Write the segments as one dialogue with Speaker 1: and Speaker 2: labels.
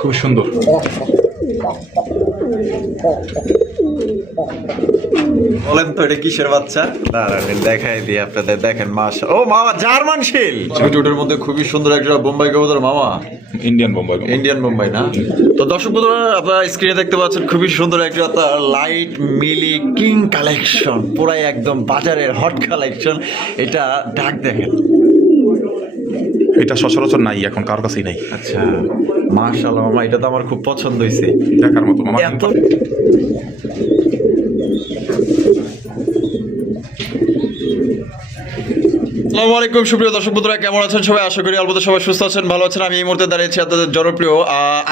Speaker 1: খুব সুন্দর।
Speaker 2: বলেন তো এটা কিসের বাচ্চা? দাঁড়ান দেখাই দিই আপনাদের দেখেন মাসা ও মামা জার্মান শিল! ছুটির মধ্যে খুবই সুন্দর একটা বোম্বাই কবুতর মামা।
Speaker 1: ইন্ডিয়ান বোম্বাই
Speaker 2: ইন্ডিয়ান মুম্বাই না? তো দর্শক বন্ধুরা আপনারা স্ক্রিনে দেখতে পাচ্ছেন খুবই সুন্দর একটা লাইট মিলি কিং কালেকশন পুরাই একদম বাজারের হট কালেকশন এটা ডাক দেখেন।
Speaker 1: এটা সচরাচর নাই এখন কারোর কাছেই নাই।
Speaker 2: আচ্ছা মার্শাল্লাহ মামা এটা তো আমার খুব পছন্দ হয়েছে।
Speaker 1: দেখার মতো মামা।
Speaker 2: আসসালামু আলাইকুম, সুপ্রিয় দর্শক বন্ধুরা, কেমন আছেন সবাই? আশা করি সবাই সুস্থ আছেন, ভালো আছেন। আমি এই মুহূর্তে দাঁড়িয়েছি আপনাদের জনপ্রিয়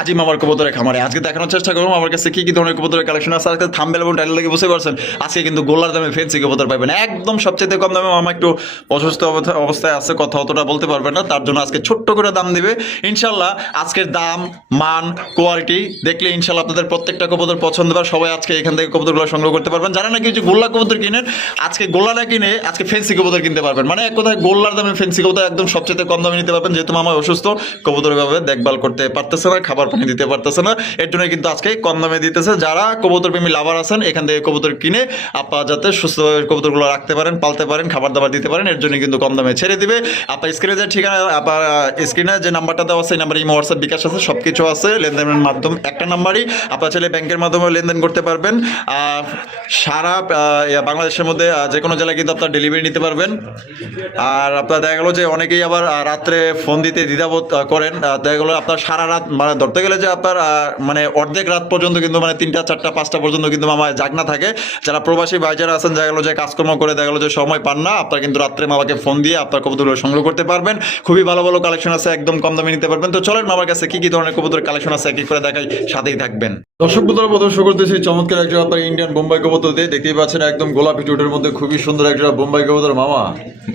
Speaker 2: আজিম আমার কবুতরের খামারে। আজকে দেখানোর চেষ্টা করব, আমার কাছে কি কি ধরনের কবুতরের কালেকশন আছে, আজকে থাম্বেল এবং বুঝতে পারছেন। আজকে কিন্তু গোল্লার দামে ফেন্সি কবুতর পাবেন, একদম সবচেয়ে কম দামে, মামা একটু অসুস্থ অবস্থায় আছে, কথা অতটা বলতে পারবেন না, তার জন্য আজকে ছোট্ট করে দাম দিবে। ইনশাল্লাহ আজকের দাম, মান কোয়ালিটি দেখলে ইনশাল্লাহ আপনাদের প্রত্যেকটা কবুতর পছন্দ হবে সবাই আজকে এখান থেকে কবুতরগুলো সংগ্রহ করতে পারবেন। যারা নাকি যে গোল্লা কবুতর কিনেন, আজকে গোল্লা না কিনে আজকে ফেন্সি কবুতর কিনতে পারবেন। মানে এক কথায়? গোল্লার দামে ফেন্সি কবুতর একদম সবচেয়ে কম দামে নিতে পারবেন, যেহেতু মামা অসুস্থ কবুতর ভাবে দেখভাল করতে পারতেছে না, খাবার পানি দিতে পারতেছে না। এর জন্য কিন্তু আজকে কম দামে দিতেছে। যারা কবুতর প্রেমী লাভার আছেন, এখান থেকে কবুতর কিনে আপনারা যাতে সুস্থভাবে কবুতরগুলো রাখতে পারেন, পালতে পারেন, খাবার দাবার দিতে পারেন, এর জন্য কিন্তু কম দামে ছেড়ে দিবে। আপনার স্ক্রিনে যে ঠিকানা আপনার স্ক্রিনে যে নাম্বারটা দেওয়া আছে, এই নাম্বারে ইমো, হোয়াটসঅ্যাপ, বিকাশ আছে সব কিছু আছে, লেনদেনের মাধ্যম একটা নাম্বারই। আপনার চাইলে ব্যাংকের মাধ্যমে লেনদেন করতে পারবেন। সারা বাংলাদেশের মধ্যে যে কোনো জেলায় কিন্তু আপনার ডেলিভারি নিতে পারবেন। আর আপনার দেখা গেলো যে অনেকেই আবার রাত্রে ফোন দিতে দ্বিধাবোধ করেন। দেখা গেলো আপনার সারা রাত মানে ধরতে গেলে যে আপনার আহ, মানে অর্ধেক রাত পর্যন্ত কিন্তু মানে তিনটা চারটা পাঁচটা পর্যন্ত কিন্তু মামা জাগনা থাকে। যারা প্রবাসী ভাইজারা আছেন দেখা গেলো যে কাজকর্ম করে দেখা গেলো যে সময় পান না আপনার কিন্তু রাত্রে মামাকে ফোন দিয়ে আপনার কবুতরগুলো সংগ্রহ করতে পারবেন। খুবই ভালো ভালো কালেকশন আছে একদম কম দামে নিতে পারবেন। তো চলেন মামার কাছে কি কি ধরনের কবুতর কালেকশন আছে এক এক করে দেখাই সাথেই থাকবেন। দর্শক বন্ধুরা প্রদর্শ করতেছি চমৎকার একজন আপনার ইন্ডিয়ান বোম্বাই কবুতর দিয়ে। দেখতেই পাচ্ছেন একদম গোলাপি টুটের মধ্যে খুবই সুন্দর একটা বোম্বাই কবুতর মামা।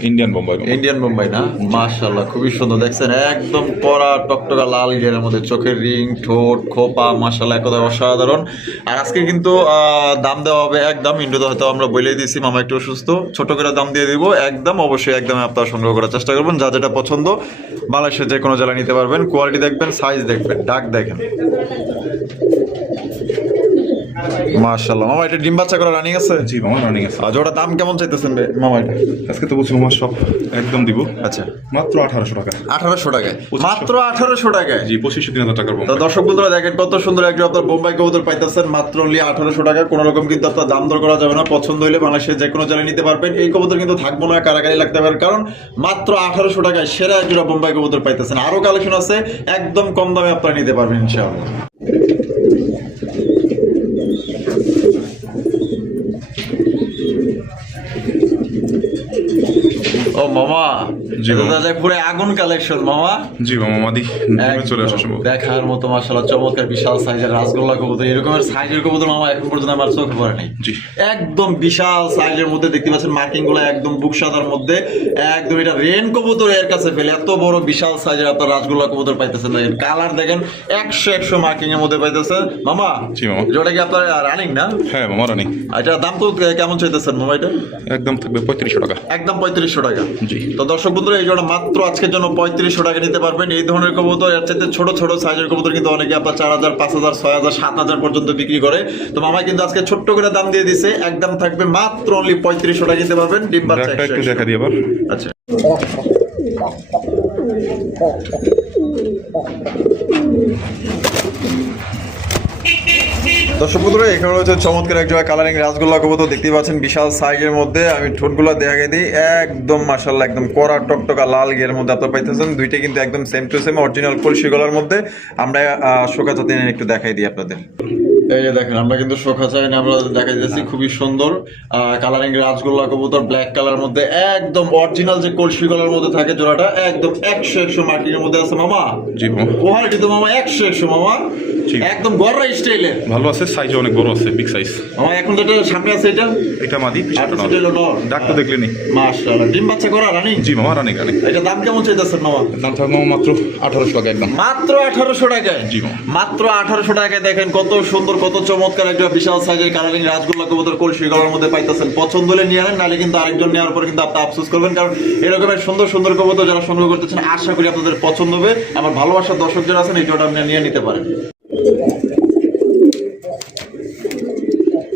Speaker 1: ইন্ডিয়ান বোম্বাই
Speaker 2: ইন্ডিয়ান মুম্বাই না? মাশাল্লাহ খুবই সুন্দর। দেখছেন, একদম কড়া টকটকা লাল ঘেরের মধ্যে চোখের রিং, ঠোঁট, খোপা মাশাল্লাহ একদম অসাধারণ। আর আজকে কিন্তু দাম দেওয়া হবে একদম ইন্ডোতে, হয়তো আমরা বলে দিয়েছি, মামা একটু অসুস্থ। ছোট করে দাম দিয়ে দিব, একদম, অবশ্যই একদম আপনারা সংগ্রহ করার চেষ্টা করবেন, যা যেটা পছন্দ। বাংলাদেশের যে কোনো জেলায় নিতে পারবেন। কোয়ালিটি দেখবেন সাইজ দেখবেন, ডাক দেখেন। মাশাল্লাহ মামা এটা ডিম বাচ্চা করা রানিং আছে?
Speaker 1: জি মামা রানিং আছে।
Speaker 2: আজ ওটা দাম কেমন চাইতেছেন মামা এটা?
Speaker 1: আজকে তো বলছি মামা সব একদম দিব।
Speaker 2: আচ্ছা।
Speaker 1: মাত্র আঠারোশো টাকা।
Speaker 2: আঠারোশো টাকায়? মাত্র আঠারোশো টাকায়?
Speaker 1: জি পঁচিশশো তিন হাজার টাকার
Speaker 2: তো দর্শক বন্ধুরা দেখেন কত সুন্দর একটা আপনার বোম্বাই কবুতর পাইতেছেন। মাত্র অনলি আঠারোশো টাকা। কোনো রকম কিন্তু আপনার দাম দর করা যাবে না। পছন্দ হলে বাংলাদেশের যে কোনো জেলায় নিতে পারবেন। এই কবুতর কিন্তু থাকব না কারাগারি লাগতে পারে কারণ মাত্র আঠারোশো টাকায় সেরা একজোড়া বোম্বাই কবুতর পাইতেছেন। আরও কালেকশন আছে। একদম কম দামে আপনারা নিতে পারবেন ইনশাআল্লাহ। ও মামা। পুরো আগুন কালেকশন মামা।
Speaker 1: জি মামা মাদি চলে আসা সম্ভব
Speaker 2: দেখার মতো মাশাআল্লাহ চমৎকার বিশাল সাইজের রাসগোল্লা কবুতর। এরকমের সাইজের কবুতর মামা এখন পর্যন্ত আমার চোখে পড়ে নাই।
Speaker 1: জি।
Speaker 2: একদম বিশাল সাইজের মধ্যে দেখতে পাচ্ছেন মার্কিংগুলো একদম বুক সাদার মধ্যে। একদম এটা রেন কবুতর এর কাছে ফেলে এত বড় বিশাল সাইজের আপনার রাসগোল্লা কবুতর পাইতেছেন কালার দেখেন একশো একশো মার্কিং এর মধ্যে পাইতেছেন মামা
Speaker 1: জি মামা।
Speaker 2: যেটা কি আপনার রানিং না?
Speaker 1: হ্যাঁ মামা রানিং
Speaker 2: এটার দাম তো কেমন চাইতেছেন মামা এটা?
Speaker 1: একদম থাকবে পঁয়ত্রিশশো টাকা।
Speaker 2: একদম পঁয়ত্রিশশো টাকা।
Speaker 1: জি।
Speaker 2: তো দর্শক বন্ধুরা এই জন্য মাত্র আজকের জন্য পঁয়ত্রিশশো টাকা নিতে পারবেন। এই ধরনের কবুতর এর চাইতে ছোট ছোট সাইজের কবুতর কিন্তু অনেকে আপনার চার হাজার পাঁচ হাজার ছয় হাজার সাত হাজার পর্যন্ত বিক্রি করে। তো মামা কিন্তু আজকে ছোট্ট করে দাম দিয়ে দিছে। একদম থাকবে মাত্র অনলি পঁয়ত্রিশশো টাকা নিতে পারবেন। ডিম বাচ্চা
Speaker 1: একটু দেখা দিই আবার।
Speaker 2: আচ্ছা। দর্শক বন্ধুরা এখানে রয়েছে চমৎকার এক জায়গায় কালারিং রাসগোল্লা কবুতর দেখতেই পাচ্ছেন বিশাল সাইজের মধ্যে। আমি ঠোঁটগুলো দেখা দিই। একদম একদম কড়া টকটকা লাল গিয়ের মধ্যে আপনার পাইতেছেন। দুইটা কিন্তু একদম সেম টু সেম অরিজিনাল কলসি গলার মধ্যে। আমরা একটু দেখাই দিই আপনাদের। এই যে দেখেন আমরা কিন্তু চাই না আমরা দেখাই দিয়েছি খুবই সুন্দর কালারিং রাজগোল্লা কবুতর ব্ল্যাক কালার মধ্যে। একদম অরিজিনাল যে কলসি গলার মধ্যে থাকে জোড়াটা একদম একশো একশো মার্কিংয়ের মধ্যে আছে মামা।
Speaker 1: জি মামা।
Speaker 2: কোয়ালিটি তো মামা একশো একশো মামা।
Speaker 1: ঠিক।
Speaker 2: একদম গররা স্টাইলের
Speaker 1: ভালো আছে সাইজে অনেক বড় আছে বিগ সাইজ
Speaker 2: আমার এখন যেটা সামনে আছে এটা?
Speaker 1: এটা মাদি পিছনটা
Speaker 2: নর।
Speaker 1: ডাক্তার দেখলেনি
Speaker 2: মাশাআল্লাহ। ডিম বাচ্চা করা রানি?
Speaker 1: জি মামা রানি গানি
Speaker 2: এটা দাম কেমন চাইতেছেন মামা?
Speaker 1: দাম থাকবে মামা মাত্র আঠারোশো টাকা একদম।
Speaker 2: মাত্র আঠারোশো টাকায়?
Speaker 1: জি, মামা।
Speaker 2: মাত্র আঠারোশো টাকায় দেখেন কত সুন্দর কত চমৎকার একটা বিশাল সাইজের কালারিং রাজগোল্লা কবুতর কলসি গলার মধ্যে পাইতেছেন। পছন্দ হলে নিয়ে আনেন নাহলে কিন্তু আরেকজন নেওয়ার পরে কিন্তু আপনি আফসোস করবেন। কারণ এরকমের সুন্দর সুন্দর কবুতর যারা সংগ্রহ করতেছেন আশা করি আপনাদের পছন্দ হবে। আমার ভালোবাসার দর্শক যারা আছেন এই জোড়া আপনি নিয়ে নিতে পারেন।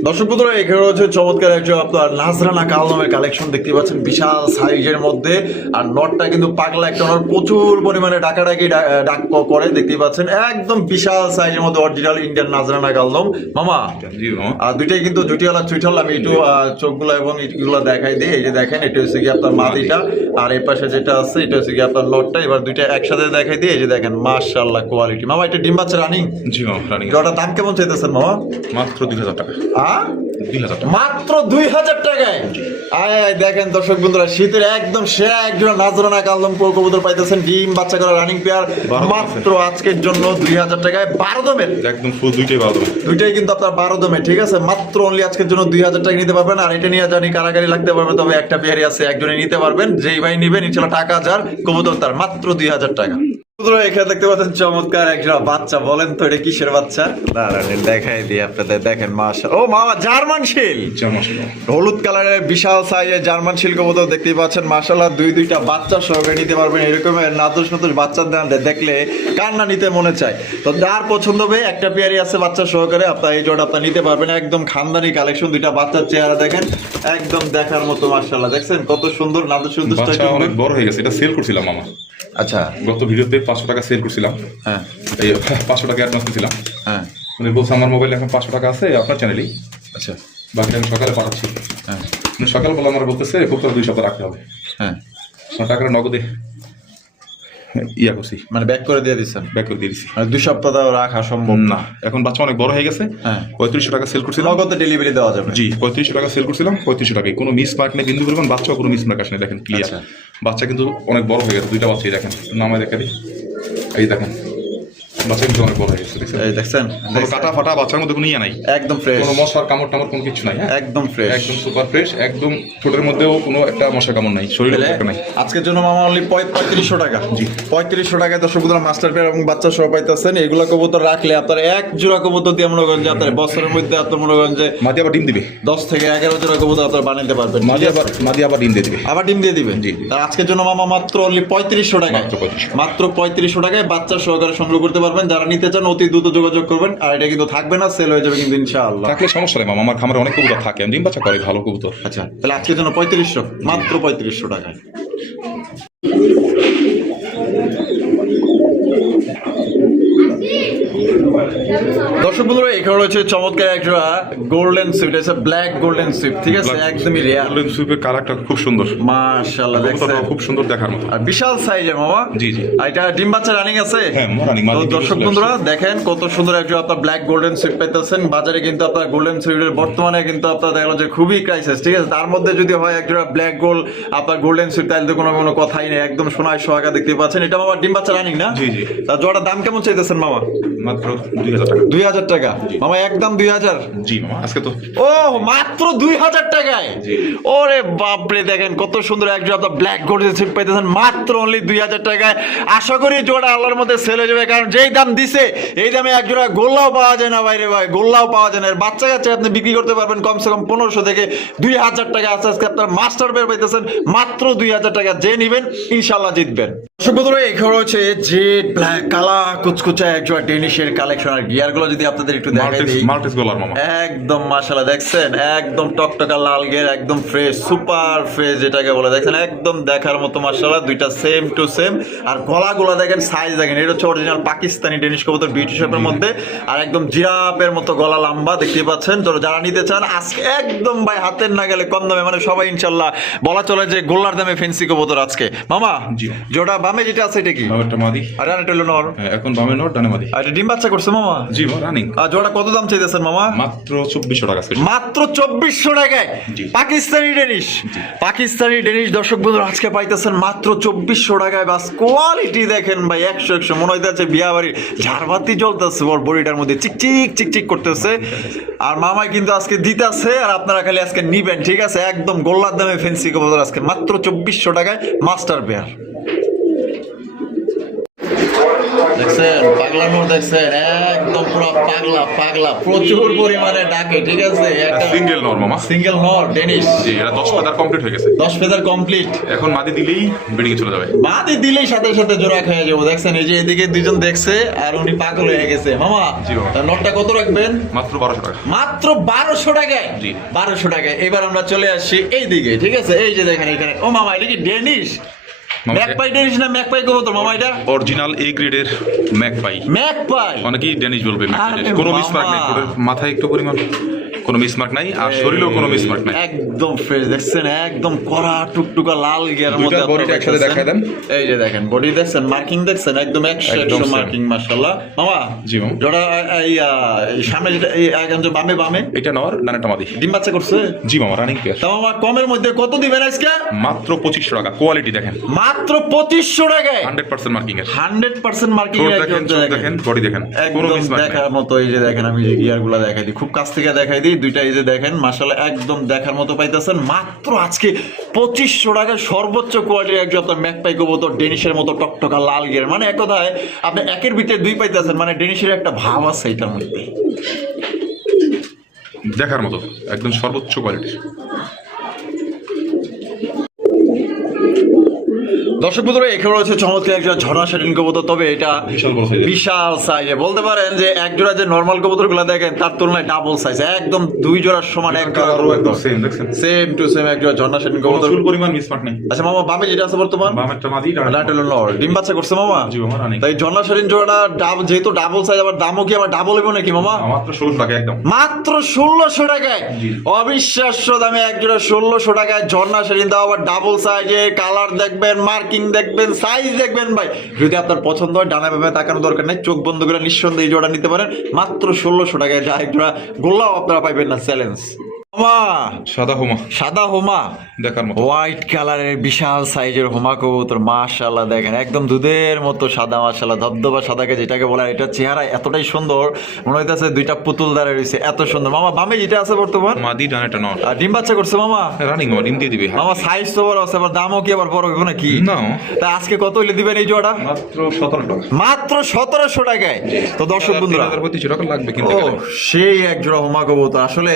Speaker 2: দর্শক বন্ধুরা এখানে হচ্ছে চমৎকার একজন আপনার নাজরানা কাল নামের কালেকশন দেখতে পাচ্ছেন বিশাল সাইজের মধ্যে। আর নটটা কিন্তু পাগলা একটা নট প্রচুর পরিমাণে ডাকাডাকি ডাক করে দেখতে পাচ্ছেন। একদম বিশাল সাইজের মধ্যে অরিজিনাল ইন্ডিয়ান নাজরানা কালদম মামা আর দুইটাই কিন্তু জুটিওয়ালা চুইঠাল আমি একটু চোখগুলো এবং ইটগুলো দেখাই দিই। এই যে দেখেন এটা হচ্ছে কি আপনার মাদিটা আর এই পাশে যেটা আছে এটা হচ্ছে কি আপনার নটটা এবার দুইটা একসাথে দেখাই দিই এই যে দেখেন মাশাআল্লাহ কোয়ালিটি মামা এটা ডিম বাচ্চা রানিং
Speaker 1: জি মামা রানি
Speaker 2: ওটার দাম কেমন চাইতেছেন মামা?
Speaker 1: মাত্র দুই হাজার টাকা। টাকা
Speaker 2: মাত্র দুই হাজার টাকায়। আয় আয় দেখেন দর্শক বন্ধুরা শীতের একদম সেরা একজন নাজরানা কালদম কবুতর পাইতেছেন ডিম বাচ্চা করা রানিং পেয়ার মাত্র আজকের জন্য দুই হাজার টাকায় বারো দমের।
Speaker 1: একদম ফুল দুইটাই বারো
Speaker 2: দুইটাই কিন্তু আপনার বারো দমে ঠিক আছে? মাত্র অনলি আজকের জন্য দুই হাজার টাকা নিতে পারবেন আর এটা নিয়ে জানি কারাগারি লাগতে পারবে তবে একটা পেয়ারি আছে একজনে নিতে পারবেন যেই ভাই নিবেন ইনশাল্লাহ টাকা যার কবুতর তার মাত্র দুই হাজার টাকা। এখানে দেখতে পাচ্ছেন চমৎকার একটা বাচ্চা। বলেন তো এটা কিসের বাচ্চা? দাঁড়ান দেখাই দিই আপনাদের দেখেন মাসা ও মামা জার্মান শিল। হলুদ কালারের বিশাল সাইজের জার্মান শিল্ক মতো দেখতেই পাচ্ছেন। মাসাল্লাহ দুই দুইটা বাচ্চা সহকারে নিতে পারবেন। এরকমের নাদুস নাদুস বাচ্চা দেন- দেখলে কান্না নিতে মনে চায়। তো যার পছন্দ হবে একটা পেয়ারি আছে বাচ্চা সহকারে। আপনার এই জোড়া আপনার নিতে পারবেন। একদম খানদানি কালেকশন দুইটা বাচ্চার চেহারা দেখেন। একদম দেখার মতো মার্শাল্লাহ দেখছেন কত সুন্দর নাদুস সুন্দর
Speaker 1: অনেক বড় হয়ে গেছে এটা সেল করছিলাম মামা
Speaker 2: আচ্ছা।
Speaker 1: গত ভিডিওতে পাঁচশো টাকা সেল করছিলাম।
Speaker 2: হ্যাঁ।
Speaker 1: এই পাঁচশো টাকা অ্যাডভান্স করছিলাম
Speaker 2: হ্যাঁ।
Speaker 1: উনি বলছে আমার মোবাইলে এখন পাঁচশো টাকা আছে আপনার চ্যানেলেই
Speaker 2: আচ্ছা।
Speaker 1: বাকি আমি সকালে পাঠাচ্ছি।
Speaker 2: হ্যাঁ।
Speaker 1: উনি সকালবেলা আমার বলতেছে খুব দুই সপ্তাহ রাখতে হবে।
Speaker 2: হ্যাঁ।
Speaker 1: টাকাটা নগদে ইয়া করছি।
Speaker 2: মানে ব্যাক করে দিয়ে দিচ্ছেন
Speaker 1: ব্যাক করে দিয়ে দিছি।
Speaker 2: মানে দুই সপ্তাহ রাখা সম্ভব
Speaker 1: না। এখন বাচ্চা অনেক বড় হয়ে গেছে।
Speaker 2: হ্যাঁ।
Speaker 1: পঁয়ত্রিশশো টাকা সেল করছিলাম।
Speaker 2: নগদ ডেলিভারি দেওয়া যাবে।
Speaker 1: জি পঁয়ত্রিশশো টাকা সেল করছিলাম। পঁয়ত্রিশশো টাকায়। কোনো মিস মার্ক নেই বিন্দু পরিমাণ বাচ্চাও কোনো মিস মার্ক আসে না, দেখেন ক্লিয়ার
Speaker 2: আচ্ছা।
Speaker 1: বাচ্চা কিন্তু অনেক বড় হয়ে গেছে। দুইটা বাচ্চাই দেখেন। নামে দেখা দিই এই দেখেন। বাচ্চা কিন্তু অনেক বড় দেখছেন? কোনো কাটা ফাটা বাচ্চার মধ্যে কোনো ইয়ে নাই।
Speaker 2: একদম ফ্রেশ
Speaker 1: কোনো মশার কামড় টামড় কোনো কিছু নাই হ্যাঁ?
Speaker 2: একদম ফ্রেশ
Speaker 1: একদম সুপার ফ্রেশ একদম ঠোঁটের মধ্যেও কোনো একটা মশা কামড় নাই শরীরে নাই।
Speaker 2: আজকের জন্য মামা অনলি পঁয়ত্রিশশো টাকা। জি। পঁয়ত্রিশশো টাকায় দর্শক মাস্টার পেয়ার এবং বাচ্চা সহ পাইতেছেন। এগুলো কবুতর রাখলে আপনার এক জোড়া কবুতর দিয়ে মনে করেন যে আপনার বছরের মধ্যে আপনার মনে করেন যে
Speaker 1: মাদি আবার ডিম দিবে।
Speaker 2: দশ থেকে এগারো জোড়া কবুতর আপনার বানাইতে পারবেন।
Speaker 1: মাদি আবার মাদি আবার ডিম দিয়ে দিবে।
Speaker 2: আবার ডিম দিয়ে দিবেন
Speaker 1: জি।
Speaker 2: আজকের জন্য মামা মাত্র অনলি পঁয়ত্রিশশো টাকা
Speaker 1: মাত্র 3500
Speaker 2: মাত্র পঁয়ত্রিশশো টাকায় বাচ্চা সহকারে সংগ্রহ করতে পারবেন। যারা নিতে চান অতি দ্রুত যোগাযোগ করবেন। আর এটা কিন্তু থাকবে না সেল হয়ে যাবে কিন্তু ইনশাআল্লাহ।
Speaker 1: থাকলে সমস্যা নেই মামা আমার খামারে অনেক কবুতর থাকে। আমি ডিম বাচ্চা করে ভালো কবুতর।
Speaker 2: আচ্ছা তাহলে আজকের জন্য পঁয়ত্রিশশো মাত্র পঁয়ত্রিশশো টাকায়। দর্শক বন্ধুরা এখানে রয়েছে চমৎকার একটা গোল্ডেন সুইট আছে ব্ল্যাক গোল্ডেন সুইট ঠিক আছে? একদমই রেয়ার
Speaker 1: গোল্ডেন সুইপের কালারটা খুব সুন্দর।
Speaker 2: মাশাআল্লাহ দেখছেন?
Speaker 1: খুব সুন্দর দেখার মতো।
Speaker 2: আর বিশাল মামা।
Speaker 1: জি, জি।
Speaker 2: আর এটা ডিম বাচ্চা রানিং আছে?
Speaker 1: হ্যাঁ,
Speaker 2: তো দর্শক বন্ধুরা দেখেন কত সুন্দর একটা আপনার ব্ল্যাক গোল্ডেন সুইট পাইতেছেন। বাজারে কিন্তু আপনার গোল্ডেন সুইটের বর্তমানে কিন্তু আপনার দেখল যে খুবই ক্রাইসিস ঠিক আছে? তার মধ্যে যদি হয় একটা ব্ল্যাক গোল্ড আপনার গোল্ডেন সুইট তাহলে তো কোনো কোনো কথাই নেই। একদম সোনায় সোহাগা দেখতে পাচ্ছেন। এটা মামা ডিম বাচ্চা রানিং না?
Speaker 1: জি, জি।
Speaker 2: তার জোড়ার দাম কেমন চাইতেছেন মামা?
Speaker 1: মাত্র দুই হাজার টাকা।
Speaker 2: দুই হাজার টাকা? মামা একদম দুই হাজার?
Speaker 1: জি মামা আজকে তো
Speaker 2: ও মাত্র দুই হাজার টাকায়? ওরে বাপরে দেখেন কত সুন্দর একজন আপনার ব্ল্যাক গোল্ডের সিট পাইতেছেন মাত্র অনলি দুই হাজার টাকায়। আশা করি জোড়া আল্লাহর মধ্যে সেল হয়ে যাবে কারণ যেই দাম দিছে এই দামে এক জোড়া গোল্লাও পাওয়া যায় না বাইরে ভাই গোল্লাও পাওয়া যায় না। বাচ্চা কাচ্চা আপনি বিক্রি করতে পারবেন কমসে কম পনেরোশো থেকে দুই হাজার টাকা আস্তে আজকে আপনার মাস্টার বের পাইতেছেন মাত্র দুই হাজার টাকা। যে নিবেন ইনশাল্লাহ জিতবেন। দর্শক বন্ধুরা এখানে হচ্ছে যে ব্ল্যাক কালা কুচকুচা একজোড়া ডেনিশের কালেকশন আর গিয়ারগুলো যদি আপনাদের একটু দেখাই দিই।
Speaker 1: মাল্টিস গলার মামা।
Speaker 2: একদম মাশাআল্লাহ দেখছেন? একদম টকটকা লাল গের একদম ফ্রেশ সুপার ফ্রেশ যেটাকে বলে দেখছেন? একদম দেখার মতো মাশাআল্লাহ দুইটা সেম টু সেম আর গলাগুলো দেখেন সাইজ দেখেন এটা হচ্ছে অরিজিনাল পাকিস্তানি ডেনিশ কবুতর বিউটি শেপের মধ্যে। আর একদম জিরাপের মতো গলা লম্বা দেখতে পাচ্ছেন? তো যারা নিতে চান আজকে একদম ভাই হাতের না গেলে কম দামে মানে সবাই ইনশাল্লাহ বলা চলে যে গোল্লার দামে ফেন্সি কবুতর আজকে। মামা
Speaker 1: জি।
Speaker 2: যেটা বামে যেটা আছে এটা কি? আর এটা হলো নর।
Speaker 1: এখন বামে নট ডানে মাদি।
Speaker 2: আর ডিম বাচ্চা করছে মামা?
Speaker 1: জি রানিং।
Speaker 2: আর জোড়া কত দাম চাইতেছেন মামা?
Speaker 1: মাত্র চব্বিশশো টাকা
Speaker 2: মাত্র চব্বিশশো টাকায়? পাকিস্তানি ডেনিশ। পাকিস্তানি ডেনিশ দর্শক বন্ধুরা আজকে পাইতেছেন মাত্র চব্বিশশো টাকায়। বাস কোয়ালিটি দেখেন ভাই একশো একশো। মনে হইতেছে বিয়া বাড়ির ঝাড়বাতি জ্বলতেছে ওর বডিটার মধ্যে চিকচিক চিকচিক করতেছে। আর মামাই কিন্তু আজকে দিতেছে আর আপনারা খালি আজকে নিবেন ঠিক আছে? একদম গোল্লার দামে ফেন্সি কবুতর আজকে মাত্র চব্বিশশো টাকায় মাস্টার পেয়ার দেখছেন পাগলা নোর দেখছেন একদম পুরো পাগলা পাগলা প্রচুর পরিমাণে ডাকে ঠিক আছে? একটা
Speaker 1: সিঙ্গেল নর মামা।
Speaker 2: সিঙ্গেল নর ডেনিশ
Speaker 1: জি এটা দশ পাতার কমপ্লিট হয়ে গেছে।
Speaker 2: দশ ফেদার কমপ্লিট
Speaker 1: এখন মাদি দিলেই বেডিং চলে যাবে।
Speaker 2: বাদে দিলেই সাথে সাথে জোড়া খেয়ে যাব। দেখছেন এই যে এদিকে দুজন দেখছে আর উনি পাগল হয়ে গেছে। মামা
Speaker 1: জি।
Speaker 2: তার নটটা কত রাখবেন?
Speaker 1: মাত্র বারোশো টাকা।
Speaker 2: মাত্র বারোশো টাকায়?
Speaker 1: জি।
Speaker 2: বারোশো টাকায়। এবার আমরা চলে আসছি এই দিকে ঠিক আছে? এই যে দেখেন এখানে। ও মামা এটা কি ডেনিশ
Speaker 1: মামা,
Speaker 2: ম্যাকপাই ডেনিশ না ম্যাকপাই কবো তো মামা এটা?
Speaker 1: অরিজিনাল এ গ্রেডের ম্যাক পাই
Speaker 2: ম্যাকপাই?
Speaker 1: অনেকেই ডেনিশ বলবে Mac
Speaker 2: আরে
Speaker 1: Danish। কোনো নেই মাথায় একটু পরিমাণ। কোনো মিসমার্ক নাই আর শরীরেও কোনো মিসমার্ক নাই।
Speaker 2: একদম ফ্রেশ দেখছেন? একদম কড়া টুকটুকা লাল গিয়ার মধ্যে
Speaker 1: একসাথে। দেখায় দেন।
Speaker 2: এই যে দেখেন বডি দেখছেন মার্কিং দেখছেন? একদম একশো
Speaker 1: একদম
Speaker 2: একশো
Speaker 1: same।
Speaker 2: মার্কিং মাশাল্লাহ মামা
Speaker 1: জি মামা।
Speaker 2: জোড়া এই সামনে যেটা এই একদম বামে বামে?
Speaker 1: এটা ডানেটা মাদি
Speaker 2: ডিম বাচ্চা করছে?
Speaker 1: জি মামা রানিং পেয়ার
Speaker 2: তা মামা কমের মধ্যে কত দিবেন আজকে?
Speaker 1: মাত্র পঁচিশশো টাকা কোয়ালিটি দেখেন।
Speaker 2: মাত্র পঁচিশশো টাকায়?
Speaker 1: হান্ড্রেড পার্সেন্ট মার্কিং এর
Speaker 2: হান্ড্রেড পার্সেন্ট মার্কিং
Speaker 1: ঠোঁট দেখেন দেখেন। বডি দেখেন কোনো
Speaker 2: একদম
Speaker 1: মিসমার্ক
Speaker 2: দেখার মতো এই যে দেখেন আমি যে গিয়ারগুলা দেখাই দিই খুব কাছ থেকে দেখাই দিই। দুইটা এই যে দেখেন মাসাল্লাহ একদম দেখার মতো পাইতেছেন। মাত্র আজকে পঁচিশশো টাকার সর্বোচ্চ কোয়ালিটির একজন আপনার ম্যাকপাই কবুতর, ডেনিশের মতো টকটকা লাল গিয়ার। মানে এক কথায়, আপনি একের ভিতরে দুই পাইতেছেন মানে ডেনিশের একটা ভাব আছে এটার মধ্যে।
Speaker 1: দেখার মতো, একদম সর্বোচ্চ কোয়ালিটির
Speaker 2: দর্শক বন্ধুরা এখানে রয়েছে চমৎকার একজন ঝর্ণা শাটিন কবুতর তবে এটা
Speaker 1: বিশাল
Speaker 2: সাইজে বলতে পারেন যে এক জোড়া যে নর্মাল কবুতরগুলো দেখেন তার তুলনায় ডাবল সাইজ একদম দুই জোড়ার সমান এক জোড়া
Speaker 1: একদম সেম দেখছেন?
Speaker 2: সেম টু সেম এক জোড়া ঝর্ণা কবুতর।
Speaker 1: চুল পরিমাণ মিসমার্ক নেই।
Speaker 2: আচ্ছা মামা বামে যেটা আছে বর্তমান?
Speaker 1: বামেরটা মাদি
Speaker 2: লাটেল নর ডিম বাচ্চা করছে মামা?
Speaker 1: জি মামা রানিং।
Speaker 2: তাই ঝর্ণা জোড়াটা ডাব যেহেতু ডাবল সাইজ আবার দামও কি আবার ডাবল হবে নাকি মামা?
Speaker 1: মাত্র ষোলোশো টাকা একদম।
Speaker 2: মাত্র ষোলোশো টাকায়? অবিশ্বাস্য দামে এক জোড়া ষোলোশো টাকায় ঝর্ণা শাড়ি দাও আবার ডাবল সাইজে কালার দেখবেন মার্কিং দেখবেন সাইজ দেখবেন ভাই। যদি আপনার পছন্দ হয়, ডানা ভেবে তাকানো দরকার নেই, চোখ বন্ধ করে নিঃসন্দেহে এই জোড়া নিতে পারেন, মাত্র ষোলোশো টাকায় যা এক জোড়া গোল্লাও আপনারা পাইবেন না চ্যালেঞ্জ হোমা।
Speaker 1: সাদা হোমা।
Speaker 2: সাদা হোমা।
Speaker 1: দেখার মতো।
Speaker 2: হোয়াইট কালারের বিশাল সাইজের হোমা কবুতর মাশাল্লাহ দেখেন একদম দুধের মতো সাদা মাশাল্লাহ ধবধবা সাদাকে যেটাকে বলা এটা চেহারা এতটাই সুন্দর মনে হইতেছে দুইটা পুতুল দাঁড়িয়ে রয়েছে এত সুন্দর। মামা বামে যেটা আছে বর্তমান?
Speaker 1: মাদি ডানেরটা নর
Speaker 2: আর ডিম বাচ্চা করছে মামা?
Speaker 1: রানিং মামা ডিম দিয়ে দিবে।
Speaker 2: মামা সাইজ তো বড় আছে আবার দামও কি আবার বড় নাকি?
Speaker 1: না।
Speaker 2: তা আজকে কত হইলে দিবেন এই জোড়া
Speaker 1: মাত্র সতেরো টাকা।
Speaker 2: মাত্র সতেরোশো টাকায়? তো দর্শক বন্ধুরা
Speaker 1: টাকা লাগবে কিন্তু
Speaker 2: সেই এক জোড়া হোমা কবুতর। আসলে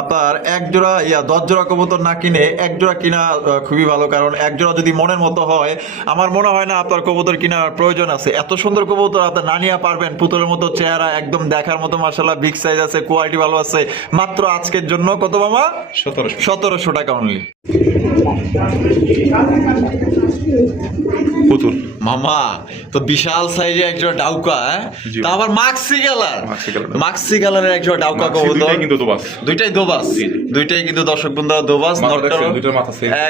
Speaker 2: আপনার এক জোড়া ইয়া দশ জোড়া কবুতর না কিনে এক জোড়া কিনা খুবই ভালো কারণ এক জোড়া যদি মনের মতো হয় আমার মনে হয় না আপনার কবুতর কেনার প্রয়োজন আছে। এত সুন্দর কবুতর আপনার না নিয়ে পারবেন পুতুলের মতো চেহারা একদম দেখার মতো মার্শাল্লাহ বিগ সাইজ আছে কোয়ালিটি ভালো আছে মাত্র আজকের জন্য কত মামা?
Speaker 1: সতেরোশো।
Speaker 2: সতেরোশো টাকা অনলি
Speaker 1: পুতুল।
Speaker 2: মামা তো বিশাল সাইজে একজোড়া ডাউকা হ্যাঁ?
Speaker 1: জি।
Speaker 2: তা আবার মাক্সি কালার
Speaker 1: মাক্সি।
Speaker 2: কালারের একজোড়া ডাউকা কবুতর।
Speaker 1: দুইটাই কিন্তু দোবাস।
Speaker 2: দুইটাই দোবাস। দুইটাই কিন্তু দর্শক বন্ধুরা দোবাস।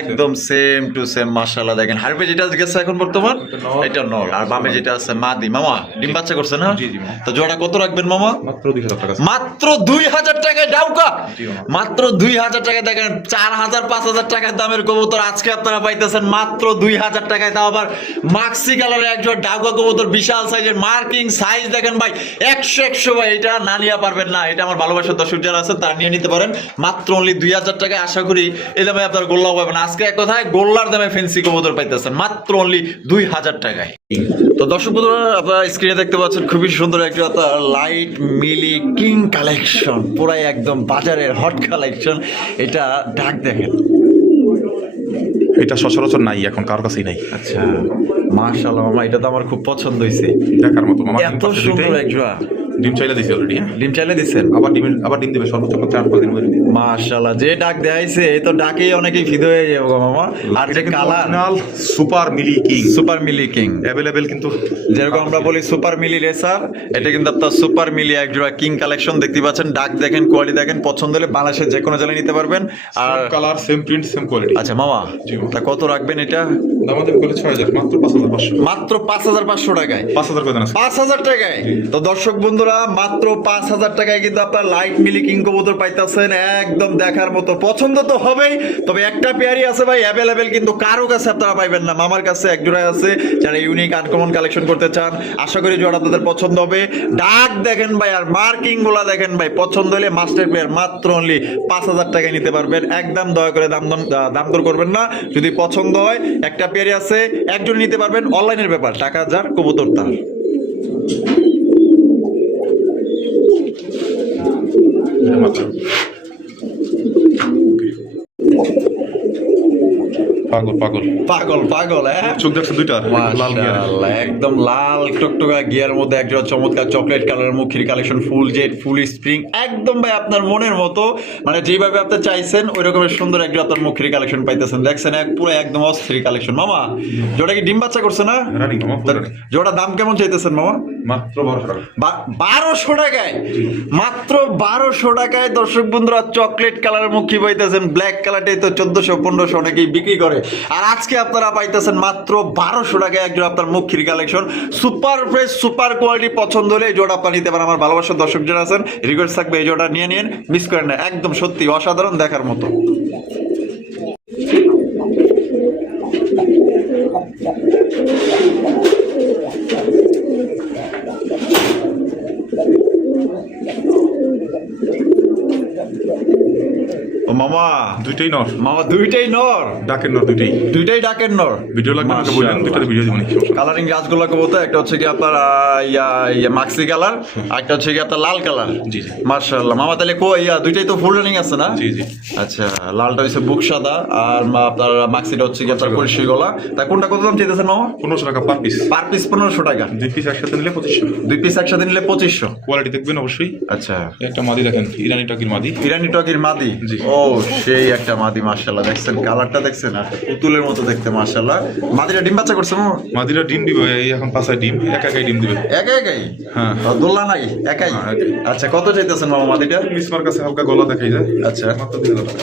Speaker 2: একদম সেম টু সেম মাশাআল্লাহ দেখেন। হারপে যেটা গেছে এখন বর্তমান
Speaker 1: এটা
Speaker 2: নল আর বামে যেটা আছে মাদি। মামা ডিম বাচ্চা করছে না। তো জোড়া কত রাখবেন মামা?
Speaker 1: মাত্র দুই হাজার টাকা।
Speaker 2: মাত্র দুই হাজার টাকায় ডাউকা। মাত্র দুই হাজার টাকায় দেখেন চার হাজার পাঁচ হাজার টাকার দামের কবুতর। আজকে আপনারা পাইতেছেন মাত্র দুই হাজার হাজার টাকায়, তাও আবার মাক্সি কালারের একজন ডাউকা কবুতর, বিশাল সাইজের মার্কিং সাইজ দেখেন ভাই, একশো একশো ভাই, এটা না নিয়ে পারবেন না, এটা আমার ভালোবাসার দর্শক যারা আছে, তারা নিয়ে নিতে পারেন। মাত্র অনলি দুই হাজার টাকায় আশা করি এই দামে আপনার গোল্লা পাবেন। আজকে এক কথায় গোল্লার দামে ফেন্সি কবুতর পাইতেছেন, মাত্র অনলি দুই হাজার টাকায়। তো দর্শক বন্ধুরা, আপনারা স্ক্রিনে দেখতে পাচ্ছেন, খুবই সুন্দর একটা লাইট মিলি কিং কালেকশন পুরাই একদম বাজারের হট কালেকশন এটা ডাক দেখেন।
Speaker 1: এটা সচরাচর নাই এখন কারোর কাছেই নাই।
Speaker 2: আচ্ছা মাশাআল্লাহ মামা এটা তো আমার খুব পছন্দ হয়েছে
Speaker 1: দেখার মতো মামা
Speaker 2: এত সুন্দর এক জোড়া।
Speaker 1: ডিম চাইলে দিছি অলরেডি হ্যাঁ?
Speaker 2: ডিম চাইলে দিচ্ছেন
Speaker 1: আবার ডিম আবার ডিম দিবে সর্বোচ্চ চার পাঁচ দিন
Speaker 2: মাশাআল্লাহ যে ডাক দেখাইছে এই তো ডাকেই অনেকেই ফিদে হয়ে যাবে গো মামা। আর যে কালার
Speaker 1: সুপার মিলি কিং।
Speaker 2: সুপার মিলি কিং।
Speaker 1: অ্যাভেলেবেল কিন্তু
Speaker 2: যেরকম আমরা বলি সুপার মিলি রেসার এটা কিন্তু আপনার সুপার মিলি এক জোড়া কিং কালেকশন দেখতে পাচ্ছেন। ডাক দেখেন কোয়ালিটি দেখেন পছন্দ হলে বাংলাদেশের যে কোনো জেলায় নিতে পারবেন। আর
Speaker 1: colour same print same quality
Speaker 2: আচ্ছা মামা। তা কত রাখবেন এটা?
Speaker 1: দামাদামি করলে ছয় হাজার মাত্র পাঁচ হাজার পাঁচশো
Speaker 2: মাত্র পাঁচ হাজার পাঁচশো টাকায়।
Speaker 1: পাঁচ হাজার করে
Speaker 2: পাঁচ হাজার টাকায়। তো দর্শক বন্ধুরা মাত্র পাঁচ হাজার টাকায় কিন্তু আপনার লাইট মিলি কিং কবুতর পাইতেছেন। একদম দেখার মতো পছন্দ তো হবেই। তবে একটা পেয়ারই আছে ভাই অ্যাভেলেবেল কিন্তু কারও কাছে আপনারা পাইবেন না। মামার কাছে এক জোড়ায় আছে যারা ইউনিক আনকমন কালেকশন করতে চান। আশা করি জোড়া তাদের পছন্দ হবে। ডাক দেখেন ভাই আর মার্কিংগুলা দেখেন ভাই পছন্দ হলে মাস্টার পেয়ার মাত্র অনলি পাঁচ হাজার টাকায় নিতে পারবেন। একদম দয়া করে দাম দম- দাম দর করবেন না। যদি পছন্দ হয় একটা পেয়ারই আছে একজন নিতে পারবেন অনলাইনের ব্যাপার টাকা যার কবুতর তার।
Speaker 1: পাগল পাগল।
Speaker 2: পাগল পাগল হ্যাঁ?
Speaker 1: চোখ দেখছে দুইটা? লাল গিয়ার।
Speaker 2: একদম লাল টকটকা গিয়ার মধ্যে একজন চমৎকার চকলেট কালারের মুখির কালেকশন ফুল জেড ফুল স্প্রিং। একদম ভাই আপনার মনের মতো মানে যেভাবে আপনি চাইছেন ওই রকমের সুন্দর একজন আপনার মুখির কালেকশন পাইতেছেন। দেখছেন এক পুরো একদম অস্থির কালেকশন। মামা জোটা কি ডিম বাচ্চা করছে না। জোটা দাম কেমন চাইতেছেন মামা?
Speaker 1: মাত্র বারোশো
Speaker 2: টাকায়? মাত্র বারোশো টাকায় দর্শক বন্ধুরা চকলেট কালার মুখী পাইতেছেন ব্ল্যাক কালারটাই তো চোদ্দশো পনেরোশো অনেকেই বিক্রি করে। আর আজকে আপনারা পাইতেছেন মাত্র বারোশো টাকায় একজন আপনার মুখির collection super fresh super quality পছন্দ হলে এই জোড়া আপনার নিতে পারেন। আমার ভালোবাসার দর্শক যারা আছেন রিকোয়েস্ট থাকবে এই জোড়া নিয়ে নিন মিস করেন না একদম সত্যি অসাধারণ দেখার মতো। ও মামা
Speaker 1: দুইটাই নর।
Speaker 2: মামা দুইটাই নর।
Speaker 1: ডাকের নর দুইটাই।
Speaker 2: দুইটাই ডাকের নর।
Speaker 1: ভিডিও লাগবে আমাকে বললেন দুইটাতে ভিডিও দিব
Speaker 2: কালারিং গাছগুলো বলতে একটা হচ্ছে কি আপনার ইয়া ইয়া মাক্সি কালার একটা হচ্ছে কি আপনার লাল কালার
Speaker 1: জি জি।
Speaker 2: মার্শাল্লাহ মামা তাহলে কো ইয়া দুইটাই তো ফুল রানিং আছে না?
Speaker 1: জি জি।
Speaker 2: আচ্ছা লালটা হচ্ছে বুক সাদা আর আপনার মাক্সিটা হচ্ছে কি আপনার পরিষ্কার গলা। তা কোনটা কত দাম চাইতেছেন মামা?
Speaker 1: পনেরোশো টাকা পার পিস
Speaker 2: পার পিস পনেরোশো টাকা।
Speaker 1: দুই পিস একসাথে নিলে পঁচিশশো।
Speaker 2: দুই পিস একসাথে নিলে পঁচিশশো।
Speaker 1: কোয়ালিটি দেখবেন অবশ্যই।
Speaker 2: আচ্ছা।
Speaker 1: একটা মাদি দেখেন ইরানি টাকির মাদি।
Speaker 2: ইরানি টকির মাদি?
Speaker 1: জি।
Speaker 2: ও সেই একটা মাদি মার্শাল্লাহ দেখছেন কালারটা দেখছেন? আর পুতুলের মতো দেখতে মার্শাল্লাহ মাদিটা ডিম বাচ্চা করছে মামা?
Speaker 1: মাদিরা ডিম দিবে এই এখন ডিম একা একাই ডিম দিবে
Speaker 2: একাই একাই?
Speaker 1: হ্যাঁ।
Speaker 2: নাই? একাই?
Speaker 1: হ্যাঁ,
Speaker 2: আচ্ছা কত চাইতেছেন মামা মাদিটা?
Speaker 1: মিসমার কাছে হালকা গলা দেখাই যায়।
Speaker 2: আচ্ছা।
Speaker 1: মাত্র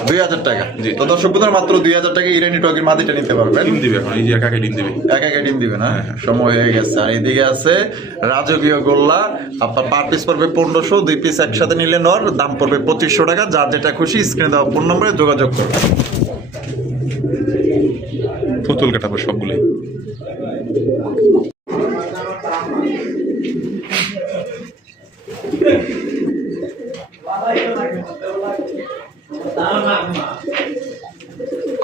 Speaker 1: দুই হাজার টাকা। জি।
Speaker 2: তো দর্শক মাত্র দুই হাজার টাকা ইরানি টকির মাদিটা নিতে পারবেন।
Speaker 1: ডিম দিবে এখন এই যে একা একাই ডিম দিবে।
Speaker 2: একা একা ডিম দিবে না? সময় হয়ে গেছে। আর এদিকে আছে রাজকীয় গোল্লা। আপনার পার পিস পড়বে পনেরোশো দুই পিস একসাথে নিলে নর। দাম পড়বে পঁচিশশো টাকা। যার যেটা খুশি স্ক্রিনে দেওয়া ফোন নম্বরে যোগাযোগ করবে
Speaker 1: পুতুল কাটাবো সবগুলোই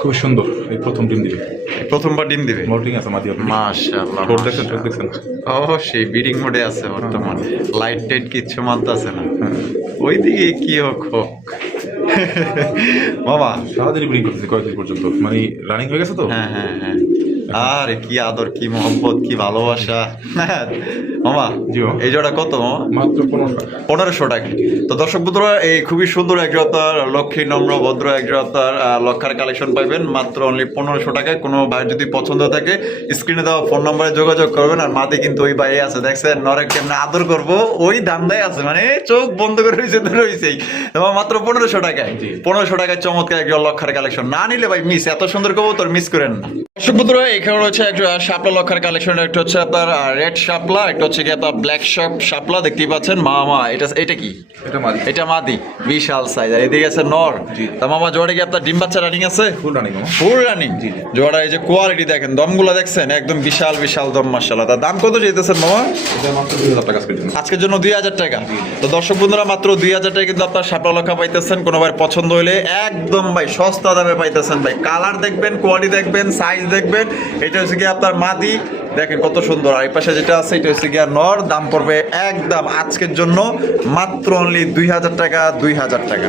Speaker 1: খুব সুন্দর এই প্রথম ডিম দিবে।
Speaker 2: প্রথমবার ডিম দিবে?
Speaker 1: মোল্ডিং আছে মাদি
Speaker 2: মাশাআল্লাহ
Speaker 1: ঠোঁট দেখছেন চোখ দেখছেন?
Speaker 2: ও সেই বিডিং মোডে আছে বর্তমান। লাইট টাইট কিচ্ছু মানতেছে না। ওইদিকে কি হোক হোক। মামা
Speaker 1: সারাদিনই ব্রিং করতেছে, কয়েকদিন পর্যন্ত। মানে রানিং হয়ে গেছে তো?
Speaker 2: হ্যাঁ হ্যাঁ হ্যাঁ। আরে, কি আদর, কি মহব্বত, কি ভালোবাসা। মামা এই জোড়া কত মামা?
Speaker 1: মাত্র
Speaker 2: পনেরোশো টাকা। তো দর্শক বন্ধুরা এই খুবই সুন্দর একজন আপনার লক্ষ্মী নম্র ভদ্র আপনার আহ, লক্ষার কালেকশন পাইবেন মাত্র অনলি পনেরোশো টাকায় কোনো ভাই যদি পছন্দ থাকে স্ক্রিনে দেওয়া ফোন নম্বরে যোগাযোগ করবেন আর মাতে কিন্তু ওই ভাই আছে। দেখছেন নরেক কেমনে আদর করব ওই দামদাই আছে মানে চোখ বন্ধ করে রয়েছে তো রয়েছেই এবং মাত্র পনেরোশো টাকায়। পনেরোশো টাকায় চমৎকার একজন লক্ষার কালেকশন না নিলে ভাই মিস এত সুন্দর করব তোর মিস করেন না। দর্শক বন্ধুরা এখানে রয়েছে একটা শাপলা লক্ষার কালেকশন একটা হচ্ছে আপনার রেড শাপলা একটা হচ্ছে কি আপনার ব্ল্যাক শাপলা দেখতেই পাচ্ছেন। মামা এটা এটা কি?
Speaker 1: এটা মাদি।
Speaker 2: এটা মাদি বিশাল সাইজ আর এদিকে আছে নর। তা মামা জোয়ারে কি আপনার ডিম বাচ্চা রানিং আছে?
Speaker 1: Full running
Speaker 2: full running Joara এই যে কোয়ালিটি দেখেন দমগুলো দেখছেন? একদম বিশাল বিশাল দম মাসাল্লাহ তার দাম কত মামা?
Speaker 1: আজকের জন্য।
Speaker 2: দুই হাজার টাকা। তো দর্শক বন্ধুরা মাত্র দুই হাজার টাকা কিন্তু আপনার শাপলা লক্ষা পাইতেছেন। কোনো ভাই পছন্দ হইলে একদম ভাই সস্তা দামে পাইতেছেন ভাই। কালার দেখবেন কোয়ালিটি দেখবেন সাইজ দেখবেন। এটা হচ্ছে কি আপনার মাদি। দেখেন কত সুন্দর। আর এই পাশে যেটা আছে এটা হচ্ছে গিয়া একটা নর, দাম পড়বে একদম আজকের জন্য মাত্র অনলি দুই হাজার টাকা, দুই হাজার টাকা।